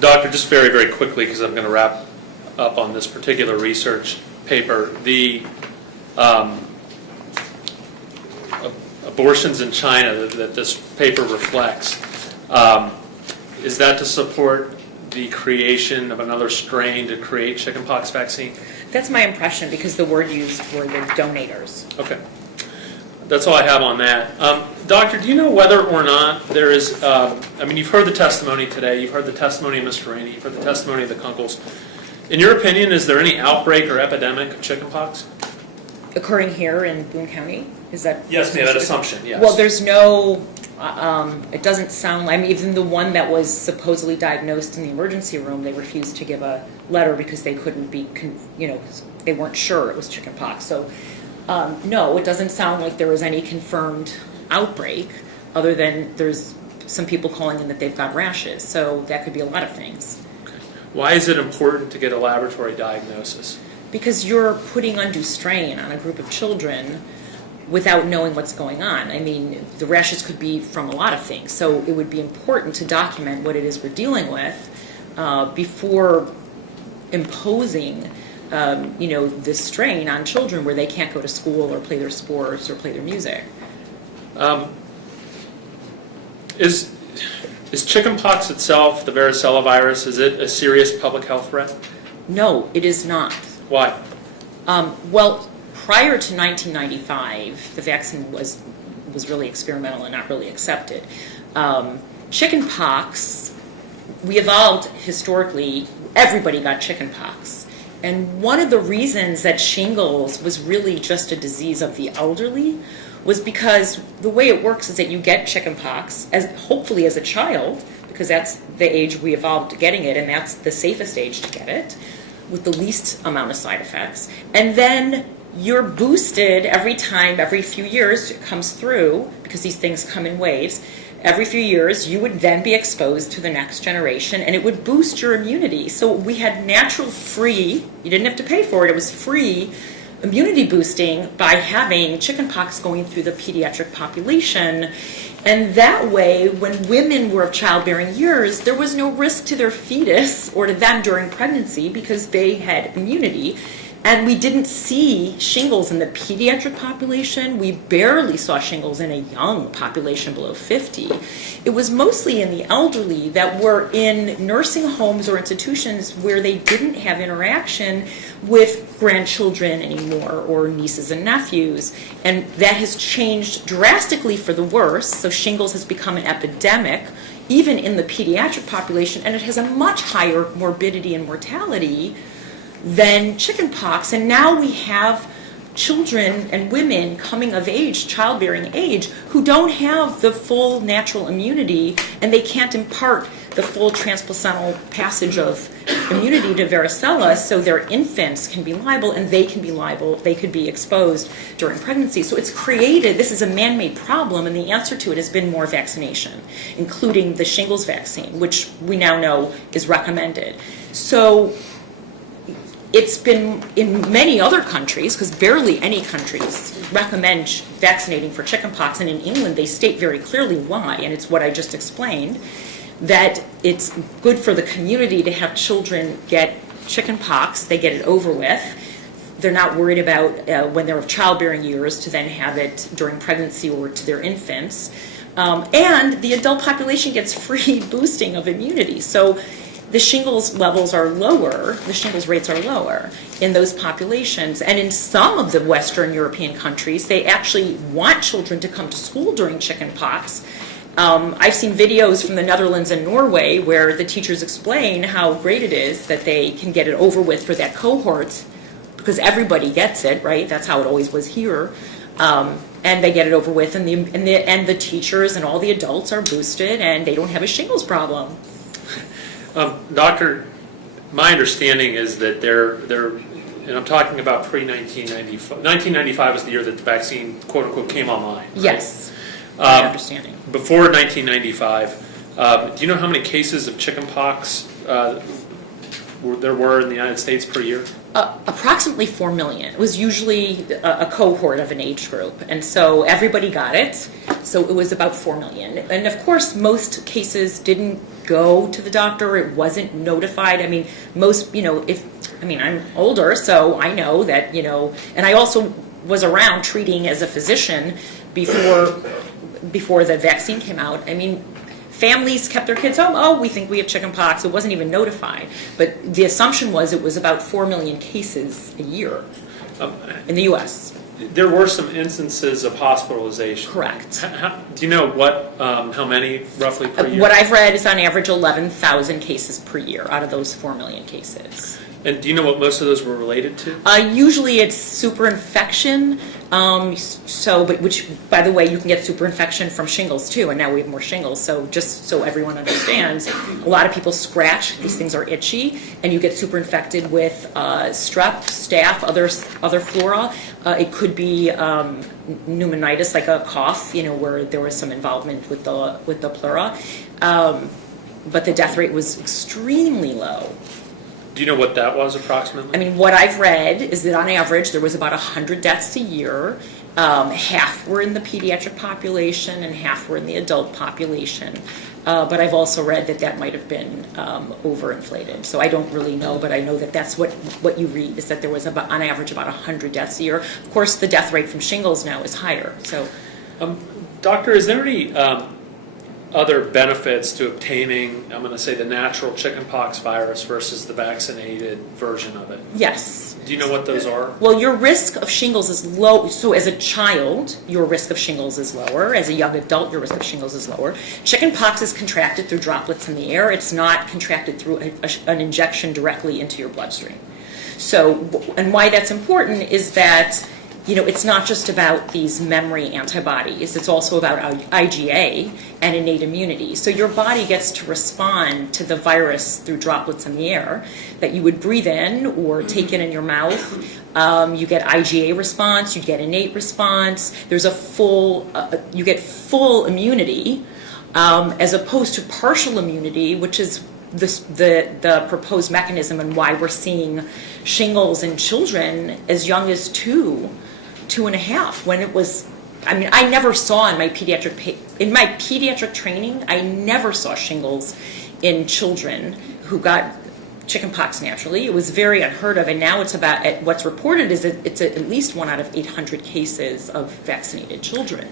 Doctor, just very, very quickly, because I'm going to wrap up on this particular research paper. The abortions in China that this paper reflects, is that to support the creation of another strain to create chickenpox vaccine? That's my impression, because the word used were the donators. Okay. That's all I have on that. Doctor, do you know whether or not there is, you've heard the testimony today, you've heard the testimony of Mr. Rainey, you've heard the testimony of the Kunkles. In your opinion, is there any outbreak or epidemic of chickenpox? Occurring here in Boone County? Is that? Yes, ma'am, that assumption, yes. Well, there's no, it doesn't sound, even the one that was supposedly diagnosed in the emergency room, they refused to give a letter because they couldn't be, they weren't sure it was chickenpox. So, no, it doesn't sound like there was any confirmed outbreak, other than there's some people calling in that they've got rashes. So that could be a lot of things. Okay. Why is it important to get a laboratory diagnosis? Because you're putting undue strain on a group of children without knowing what's going on. The rashes could be from a lot of things. So it would be important to document what it is we're dealing with before imposing this strain on children where they can't go to school or play their sports or play their music. Is chickenpox itself, the varicella virus, is it a serious public health threat? No, it is not. Why? Well, prior to 1995, the vaccine was really experimental and not really accepted. Chickenpox, we evolved historically, everybody got chickenpox. And one of the reasons that shingles was really just a disease of the elderly was because the way it works is that you get chickenpox, hopefully as a child, because that's the age we evolved getting it, and that's the safest age to get it, with the least amount of side effects. And then you're boosted every few years it comes through, because these things come in waves. Every few years, you would then be exposed to the next generation, and it would boost your immunity. So we had natural free, you didn't have to pay for it, it was free immunity boosting by having chickenpox going through the pediatric population. And that way, when women were of childbearing years, there was no risk to their fetus or to them during pregnancy because they had immunity. And we didn't see shingles in the pediatric population. We barely saw shingles in a young population below 50. It was mostly in the elderly that were in nursing homes or institutions where they didn't have interaction with grandchildren anymore or nieces and nephews. And that has changed drastically for the worse. So shingles has become an epidemic, even in the pediatric population, and it has a much higher morbidity and mortality than chickenpox. And now we have children and women coming of age, childbearing age, who don't have the full natural immunity, and they can't impart the full transplacental passage of immunity to varicella, so their infants can be liable, and they can be liable, they could be exposed during pregnancy. So it's created, this is a man-made problem, and the answer to it has been more vaccination, including the shingles vaccine, which we now know is recommended. So it's been in many other countries, because barely any countries recommend vaccinating for chickenpox, and in England they state very clearly why, and it's what I just explained, that it's good for the community to have children get chickenpox, they get it over with. They're not worried about when they're of childbearing years to then have it during pregnancy or to their infants. And the adult population gets free boosting of immunity. So the shingles levels are lower, the shingles rates are lower in those populations. And in some of the Western European countries, they actually want children to come to school during chickenpox. I've seen videos from the Netherlands and Norway where the teachers explain how great it is that they can get it over with for that cohort, because everybody gets it, right? That's how it always was here. And they get it over with, and the teachers and all the adults are boosted, and they don't have a shingles problem. Doctor, my understanding is that they're, and I'm talking about pre-1995. 1995 was the year that the vaccine, quote unquote, came online. Right? Yes, my understanding. Before 1995, do you know how many cases of chickenpox there were in the United States per year? Approximately 4 million. It was usually a cohort of an age group, and so everybody got it. So it was about 4 million. And of course, most cases didn't go to the doctor. It wasn't notified. I mean, most, I'm older, so I know that, and I also was around treating as a physician before the vaccine came out. I mean, families kept their kids home. Oh, we think we have chicken pox. It wasn't even notified. But the assumption was it was about 4 million cases a year in the U.S. There were some instances of hospitalization. Correct. Do you know how many roughly per year? What I've read is on average 11,000 cases per year out of those 4 million cases. And do you know what most of those were related to? Usually it's superinfection. Which, by the way, you can get superinfection from shingles too, and now we have more shingles. So just so everyone understands, a lot of people scratch. These things are itchy, and you get superinfected with strep, staph, other flora. It could be pneumonitis, like a cough, where there was some involvement with the pleura. But the death rate was extremely low. Do you know what that was approximately? I mean, what I've read is that on average there was about 100 deaths a year. Half were in the pediatric population and half were in the adult population. But I've also read that might have been overinflated. So I don't really know, but I know that that's what you read, is that there was on average about 100 deaths a year. Of course, the death rate from shingles now is higher. So, Doctor, is there any other benefits to obtaining, I'm going to say, the natural chickenpox virus versus the vaccinated version of it? Yes. Do you know what those are? Well, your risk of shingles is low. So as a child, your risk of shingles is lower. As a young adult, your risk of shingles is lower. Chickenpox is contracted through droplets in the air. It's not contracted through an injection directly into your bloodstream. So, and why that's important is that it's not just about these memory antibodies. It's also about IgA and innate immunity. So your body gets to respond to the virus through droplets in the air that you would breathe in or take in your mouth. You get IgA response. You get innate response. There's you get full immunity as opposed to partial immunity, which is the proposed mechanism and why we're seeing shingles in children as young as 2.5, when it was, I never saw in my pediatric training, I never saw shingles in children who got chickenpox naturally. It was very unheard of, and now what's reported is that it's at least 1 out of 800 cases of vaccinated children.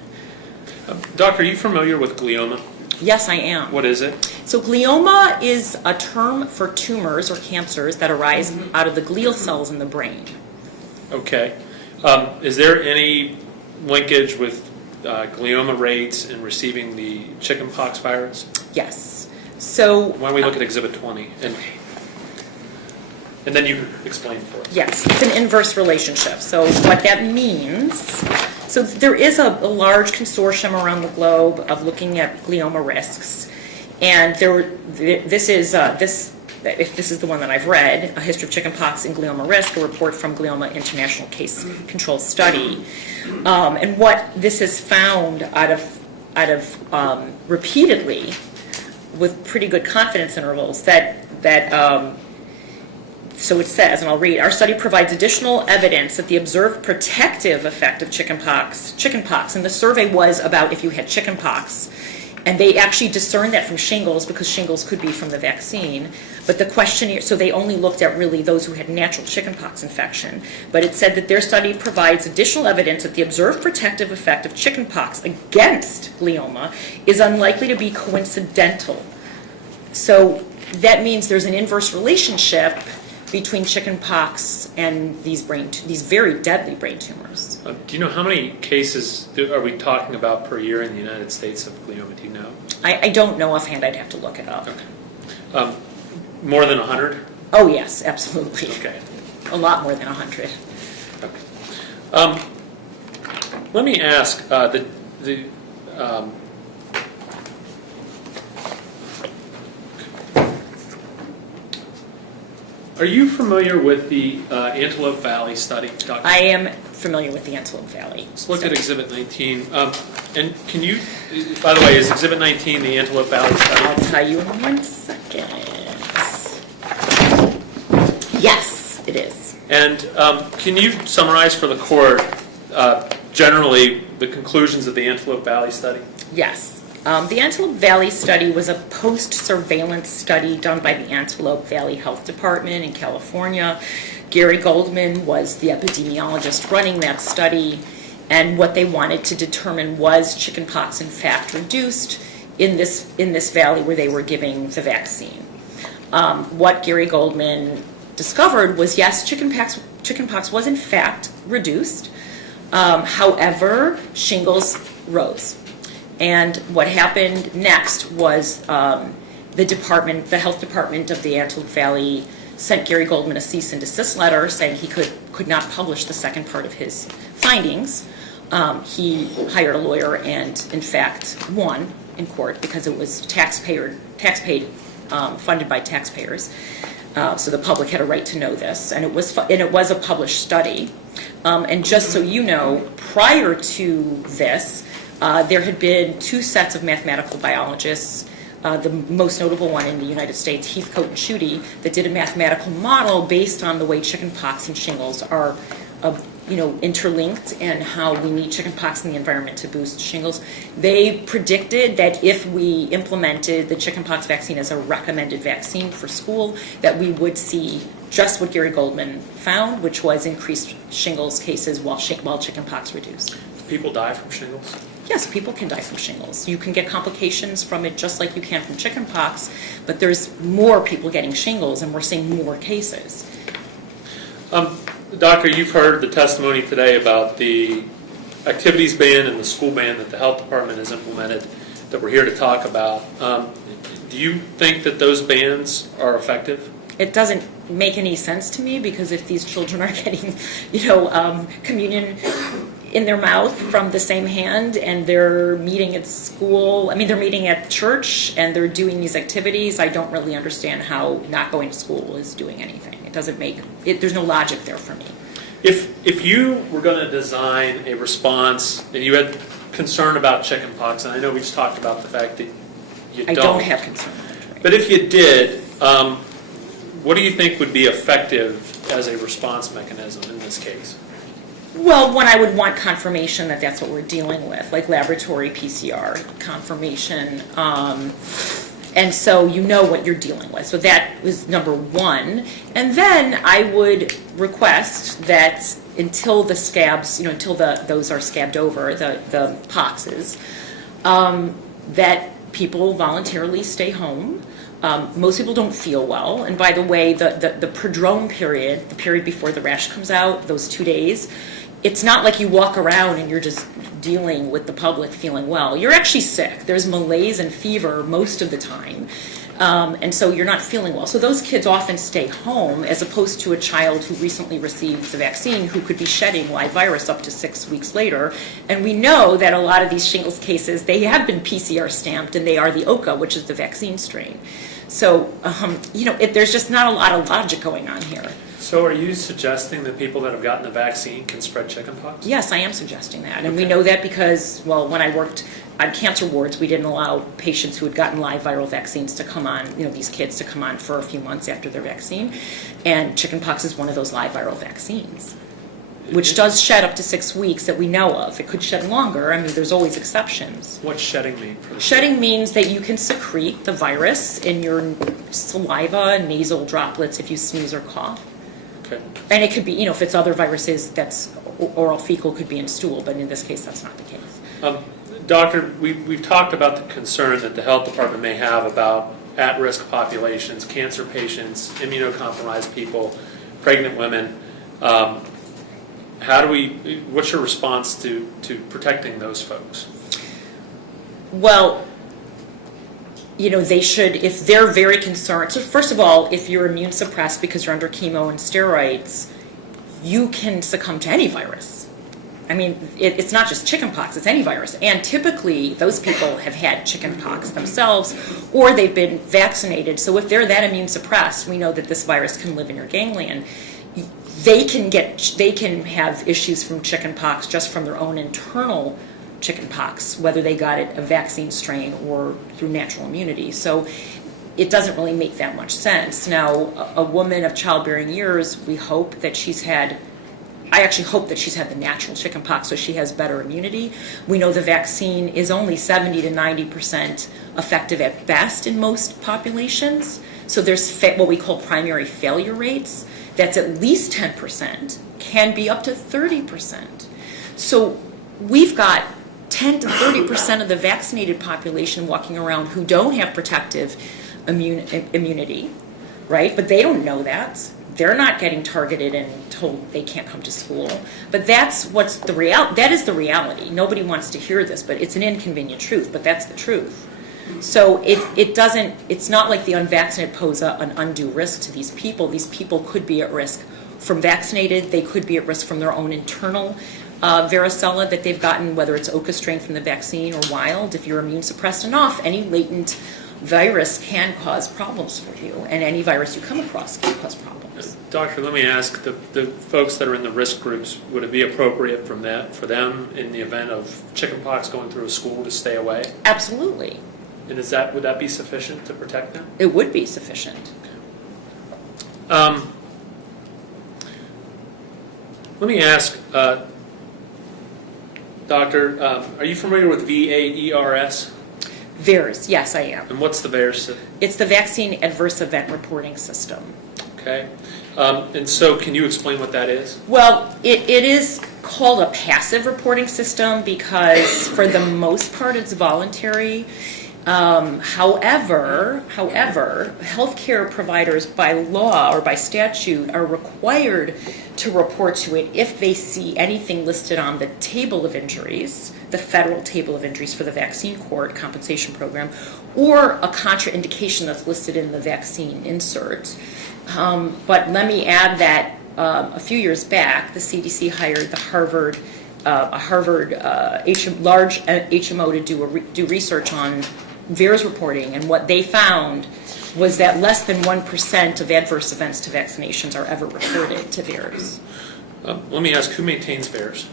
Doctor, are you familiar with glioma? Yes, I am. What is it? So glioma is a term for tumors or cancers that arise out of the glial cells in the brain. Okay. Is there any linkage with glioma rates in receiving the chickenpox virus? Yes. So why don't we look at Exhibit 20 and then you can explain for us. Yes, it's an inverse relationship. So what that means, so there is a large consortium around the globe of looking at glioma risks, and this is the one that I've read, A History of Chickenpox and Glioma Risk, a report from Glioma International Case Control Study. And what this has found out of repeatedly, with pretty good confidence intervals, so it says, and I'll read, our study provides additional evidence that the observed protective effect of chickenpox, and the survey was about if you had chickenpox, and they actually discerned that from shingles because shingles could be from the vaccine. But the questionnaire, so they only looked at really those who had natural chickenpox infection. But it said that their study provides additional evidence that the observed protective effect of chickenpox against glioma is unlikely to be coincidental. So that means there's an inverse relationship between chickenpox and these very deadly brain tumors. Do you know how many cases are we talking about per year in the United States of glioma? Do you know? I don't know offhand. I'd have to look it up. Okay. More than 100? Oh, yes, absolutely. Okay. A lot more than 100. Okay. Let me ask, are you familiar with the Antelope Valley study, Dr.? I am familiar with the Antelope Valley. Let's look at Exhibit 19. And can you, by the way, is Exhibit 19 the Antelope Valley study? I'll tell you in 1 second. Yes, it is. And can you summarize for the court generally the conclusions of the Antelope Valley study? Yes. The Antelope Valley study was a post-surveillance study done by the Antelope Valley Health Department in California. Gary Goldman was the epidemiologist running that study, and what they wanted to determine was chickenpox in fact reduced in this valley where they were giving the vaccine. What Gary Goldman discovered was, yes, chickenpox was in fact reduced. However, shingles rose. And what happened next was the health department of the Antelope Valley sent Gary Goldman a cease and desist letter saying he could not publish the second part of his findings. He hired a lawyer and, in fact, won in court because it was taxpaid, funded by taxpayers. So the public had a right to know this, and it was a published study. And just so you know, prior to this, there had been two sets of mathematical biologists, the most notable one in the United States, Heathcote and Schutte, that did a mathematical model based on the way chickenpox and shingles are interlinked and how we need chickenpox in the environment to boost shingles. They predicted that if we implemented the chickenpox vaccine as a recommended vaccine for school, that we would see just what Gary Goldman found, which was increased shingles cases while chickenpox reduced. Do people die from shingles? Yes, people can die from shingles. You can get complications from it just like you can from chickenpox, but there's more people getting shingles, and we're seeing more cases. Doctor, you've heard the testimony today about the activities ban and the school ban that the health department has implemented that we're here to talk about. Do you think that those bans are effective? It doesn't make any sense to me, because if these children are getting, communion in their mouth from the same hand, and they're meeting at school, they're meeting at church, and they're doing these activities, I don't really understand how not going to school is doing anything. It doesn't make it. There's no logic there for me. If you were going to design a response and you had concern about chickenpox, and I know we just talked about the fact that you I don't have concern about it. Right? But if you did, what do you think would be effective as a response mechanism in this case? Well, one, I would want confirmation that that's what we're dealing with, like laboratory PCR confirmation. And so you know what you're dealing with. So that was number one. And then I would request that until the scabs, until those are scabbed over, the poxes, that people voluntarily stay home. Most people don't feel well. And by the way, the prodrome period, the period before the rash comes out, those 2 days, it's not like you walk around and you're just dealing with the public feeling well. You're actually sick. There's malaise and fever most of the time. And so you're not feeling well. So those kids often stay home, as opposed to a child who recently received the vaccine who could be shedding live virus up to 6 weeks later. And we know that a lot of these shingles cases, they have been PCR stamped, and they are the OCA, which is the vaccine strain. So, there's just not a lot of logic going on here. So are you suggesting that people that have gotten the vaccine can spread chickenpox? Yes, I am suggesting that. And we know that because, when I worked on cancer wards, we didn't allow patients who had gotten live viral vaccines to come on, these kids to come on for a few months after their vaccine. And chickenpox is one of those live viral vaccines, which does shed up to 6 weeks that we know of. It could shed longer. There's always exceptions. What's shedding mean? Shedding means that you can secrete the virus in your saliva, nasal droplets if you sneeze or cough. Okay. And it could be, if it's other viruses, that's oral fecal, could be in stool, but in this case, that's not the case. Doctor, we've talked about the concern that the health department may have about at-risk populations, cancer patients, immunocompromised people, pregnant women. What's your response to protecting those folks? Well, they should, if they're very concerned. So first of all, if you're immune suppressed because you're under chemo and steroids, you can succumb to any virus. It's not just chickenpox, it's any virus. And typically, those people have had chickenpox themselves, or they've been vaccinated. So if they're that immune suppressed, we know that this virus can live in your ganglion. They can have issues from chickenpox just from their own internal chickenpox, whether they got it a vaccine strain or through natural immunity. So it doesn't really make that much sense. Now, a woman of childbearing years, we hope that she's had I actually hope that she's had the natural chickenpox so she has better immunity. We know the vaccine is only 70 to 90% effective at best in most populations. So there's what we call primary failure rates. That's at least 10%, can be up to 30%. So we've got 10 to 30% of the vaccinated population walking around who don't have protective immunity, right? But they don't know that. They're not getting targeted and told they can't come to school. But that's what's the that is the reality. Nobody wants to hear this, but it's an inconvenient truth, but that's the truth. So it's not like the unvaccinated pose an undue risk to these people. These people could be at risk from vaccinated. They could be at risk from their own internal varicella that they've gotten, whether it's OCA strain from the vaccine or wild. If you're immune suppressed enough, any latent virus can cause problems for you, and any virus you come across can cause problems. Doctor, let me ask, the folks that are in the risk groups, would it be appropriate for them in the event of chickenpox going through a school to stay away? Absolutely. And would that be sufficient to protect them? It would be sufficient. Let me ask, Doctor, are you familiar with VAERS? VAERS, yes, I am. And what's the VAERS? It's the Vaccine Adverse Event Reporting System. Okay. And so can you explain what that is? Well, it is called a passive reporting system because for the most part it's voluntary. However, healthcare providers by law or by statute are required to report to it if they see anything listed on the table of injuries, the federal table of injuries for the vaccine court compensation program, or a contraindication that's listed in the vaccine insert. But let me add that a few years back, the CDC hired the large HMO to do research on VAERS reporting, and what they found was that less than 1% of adverse events to vaccinations are ever reported to VAERS. Let me ask, who maintains VAERS?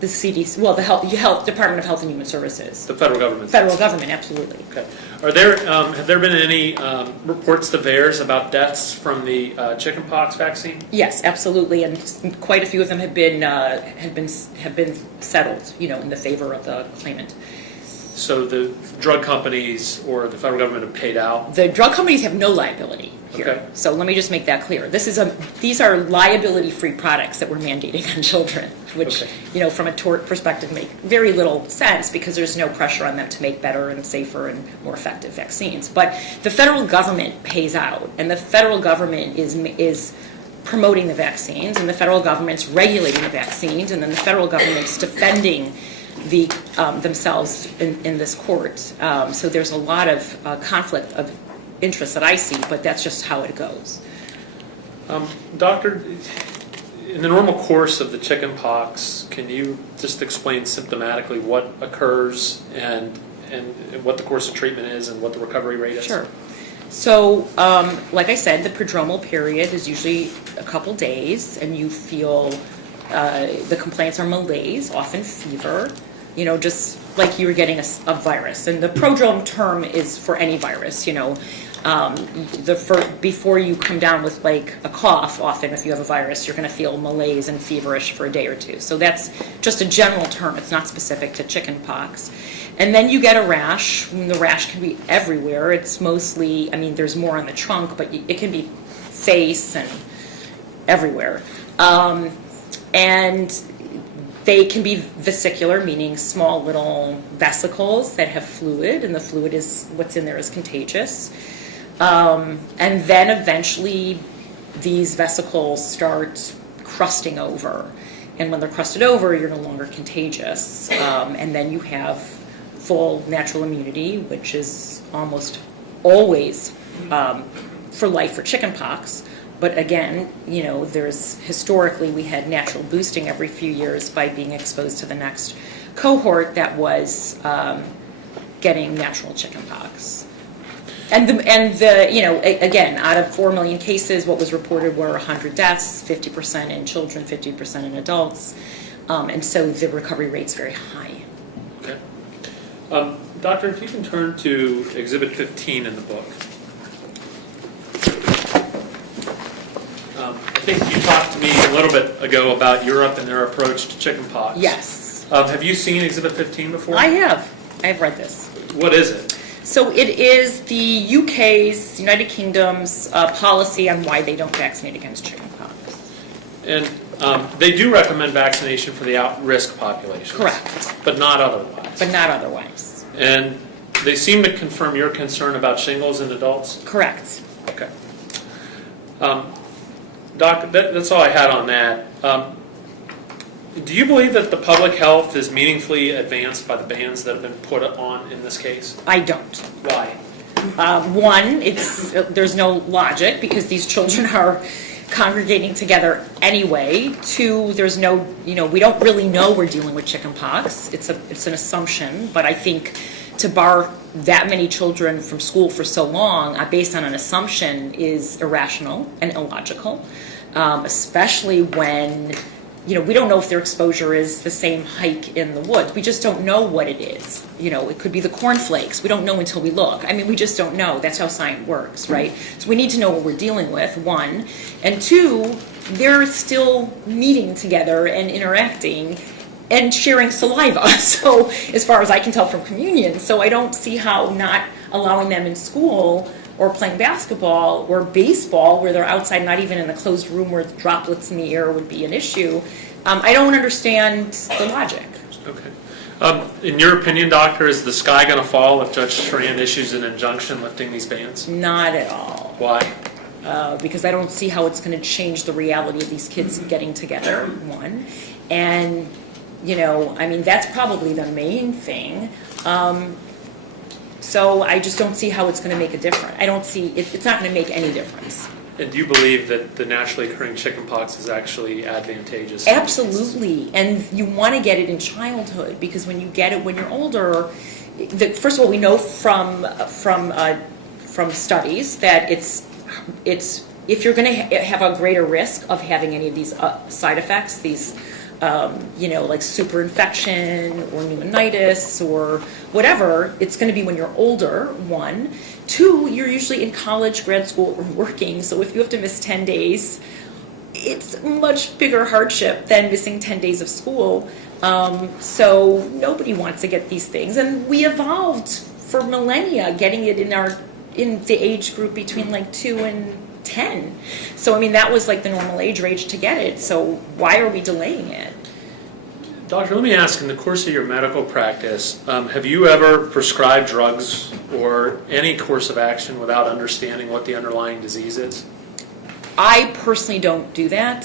The CDC, well, the Health Department of Health and Human Services. The federal government? Federal government, absolutely. Okay. Have there been any reports to VAERS about deaths from the chickenpox vaccine? Yes, absolutely, and quite a few of them have been settled, in the favor of the claimant. So the drug companies or the federal government have paid out? The drug companies have no liability here. Okay. So let me just make that clear. These are liability-free products that we're mandating on children, which, okay, from a tort perspective, make very little sense because there's no pressure on them to make better and safer and more effective vaccines. But the federal government pays out, and the federal government is promoting the vaccines, and the federal government's regulating the vaccines, and then the federal government's defending themselves in this court. So there's a lot of conflict of interest that I see, but that's just how it goes. Doctor, in the normal course of the chickenpox, can you just explain symptomatically what occurs and what the course of treatment is and what the recovery rate is? Sure. So, like I said, the prodromal period is usually a couple days, and you feel the complaints are malaise, often fever, just like you were getting a virus. And the prodrome term is for any virus, before you come down with like a cough, often if you have a virus, you're going to feel malaise and feverish for a day or two. So that's just a general term. It's not specific to chickenpox. And then you get a rash, and the rash can be everywhere. It's mostly, there's more on the trunk, but it can be face and everywhere. And they can be vesicular, meaning small little vesicles that have fluid, and the fluid what's in there is contagious. And then eventually these vesicles start crusting over. And when they're crusted over, you're no longer contagious. And then you have full natural immunity, which is almost always for life for chickenpox. But again, there's historically we had natural boosting every few years by being exposed to the next cohort that was getting natural chickenpox. And again, out of 4 million cases, what was reported were 100 deaths, 50% in children, 50% in adults, and so the recovery rate's very high. Okay. Doctor, if you can turn to Exhibit 15 in the book. I think you talked me a little bit ago about Europe and their approach to chickenpox. Yes. Have you seen Exhibit 15 before? I have. I've read this. What is it? So it is the UK's, United Kingdom's, policy on why they don't vaccinate against chickenpox. And they do recommend vaccination for the at-risk population. Correct. But not otherwise. But not otherwise. And they seem to confirm your concern about shingles in adults? Correct. Okay. Doc, that's all I had on that. Do you believe that the public health is meaningfully advanced by the bans that have been put on in this case? I don't. Why? One, there's no logic because these children are congregating together anyway. Two, there's no, we don't really know we're dealing with chickenpox. It's an assumption, but I think to bar that many children from school for so long based on an assumption is irrational and illogical, especially when we don't know if their exposure is the same hike in the woods. We just don't know what it is. It could be the cornflakes. We don't know until we look. I mean, we just don't know. That's how science works, right? So we need to know what we're dealing with, one. And two, they're still meeting together and interacting and sharing saliva. So as far as I can tell from communion. So I don't see how not allowing them in school or playing basketball or baseball where they're outside, not even in a closed room where the droplets in the air would be an issue. I don't understand the logic. Okay. In your opinion, doctor, is the sky going to fall if Judge Strand issues an injunction lifting these bans? Not at all. Why? Because I don't see how it's going to change the reality of these kids getting together, one. And, that's probably the main thing. So I just don't see how it's going to make a difference. I don't see, it's not going to make any difference. And do you believe that the naturally occurring chickenpox is actually advantageous? Absolutely. And you want to get it in childhood because when you get it when you're older, first of all, we know from studies that it's if you're going to have a greater risk of having any of these side effects, these like super infection or pneumonitis or whatever, it's going to be when you're older, one. Two, you're usually in college, grad school, or working, so if you have to miss 10 days, it's a much bigger hardship than missing 10 days of school. So nobody wants to get these things. And we evolved for millennia getting it in the age group between like 2 and 10. So, that was like the normal age range to get it. So why are we delaying it? Doctor, let me ask, in the course of your medical practice, have you ever prescribed drugs or any course of action without understanding what the underlying disease is? I personally don't do that,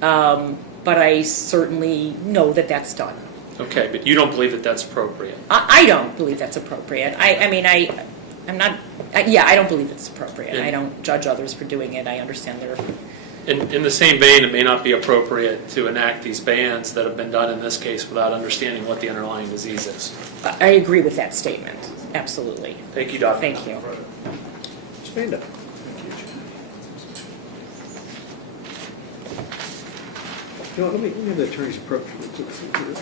but I certainly know that that's done. Okay, but you don't believe that that's appropriate? I don't believe that's appropriate. I'm not. I don't believe it's appropriate. I don't judge others for doing it. I understand their. In the same vein, it may not be appropriate to enact these bans that have been done in this case without understanding what the underlying disease is. I agree with that statement. Absolutely. Thank you, Doctor. Thank you. Spanda. Let me have the attorney's approach real quick.